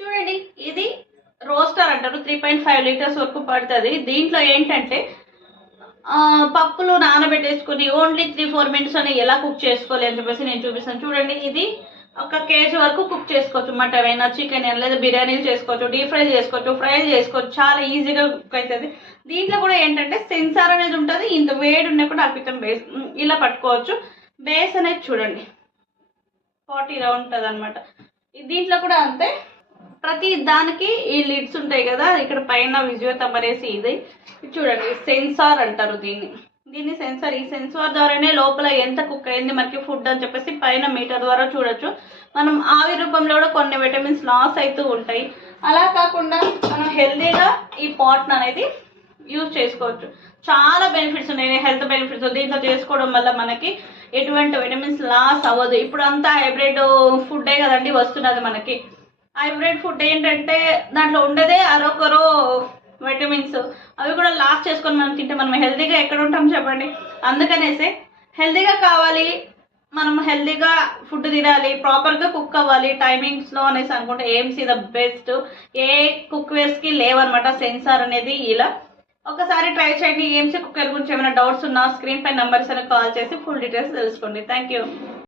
చూడండి, ఇది రోస్టర్ అంటారు. 3.5 లీటర్స్ వరకు పడుతుంది. దీంట్లో ఏంటంటే పప్పులు నానబెట్టేసుకుని ఓన్లీ 3-4 మినిట్స్ అని ఎలా కుక్ చేసుకోవాలి అని చెప్పేసి నేను చూపిస్తాను. చూడండి, ఇది 1 కేజీ వరకు కుక్ చేసుకోవచ్చు. మటన్ అయినా, చికెన్ అయినా, లేదా బిర్యానీలు చేసుకోవచ్చు, డీప్ ఫ్రై చేసుకోవచ్చు, ఫ్రై చేసుకోవచ్చు. చాలా ఈజీగా కుక్ అవుతుంది. దీంట్లో కూడా ఏంటంటే సెన్సార్ అనేది ఉంటుంది. ఇంత వేడి ఉన్నప్పుడు అల్పితం బేస్ ఇలా పట్టుకోవచ్చు. బేస్ అనేది చూడండి 40 ఉంటుంది అనమాట. దీంట్లో కూడా అంతే. ప్రతి దానికి ఈ లిడ్స్ ఉంటాయి కదా, ఇక్కడ పైన విజువల్ తమరేసి ఇది చూడండి, సెన్సార్ అంటారు దీన్ని సెన్సార్. ఈ సెన్సార్ ద్వారానే లోపల ఎంత కుక్ అయింది మనకి ఫుడ్ అని చెప్పేసి పైన మీటర్ ద్వారా చూడొచ్చు. మనం ఆవిరి రూపంలో కూడా కొన్ని విటమిన్స్ లాస్ అవుతూ ఉంటాయి. అలా కాకుండా మనం హెల్తీగా ఈ పాట్ అనేది యూజ్ చేసుకోవచ్చు. చాలా బెనిఫిట్స్ ఉన్నాయి, హెల్త్ బెనిఫిట్స్ దీంట్లో చేసుకోవడం వల్ల మనకి ఎటువంటి విటమిన్స్ లాస్ అవ్వదు. ఇప్పుడు అంతా హైబ్రిడ్ ఫుడ్డే కదండి వస్తున్నది మనకి. హైబ్రిడ్ ఫుడ్ ఏంటంటే దాంట్లో ఉండేదే అరొకరో విటమిన్స్, అవి కూడా లాస్ చేసుకొని మనం తింటే మనం హెల్తీగా ఎక్కడ ఉంటాం చెప్పండి. అందుకనేసి హెల్తీగా కావాలి, మనం హెల్తీగా ఫుడ్ తినాలి, ప్రాపర్గా కుక్ అవ్వాలి టైమింగ్స్లో అనేసి అనుకుంటే ఏఎంసీ ద బెస్ట్. ఏ కుక్వేర్స్కి లేవన్నమాట సెన్సార్ అనేది. ఇలా ఒకసారి ట్రై చేయండి. ఏఎంసీ కుక్కర్ గురించి ఏమైనా డౌట్స్ ఉన్నా స్క్రీన్ పై నెంబర్స్ అని కాల్ చేసి ఫుల్ డీటెయిల్స్ తెలుసుకోండి. Thank you.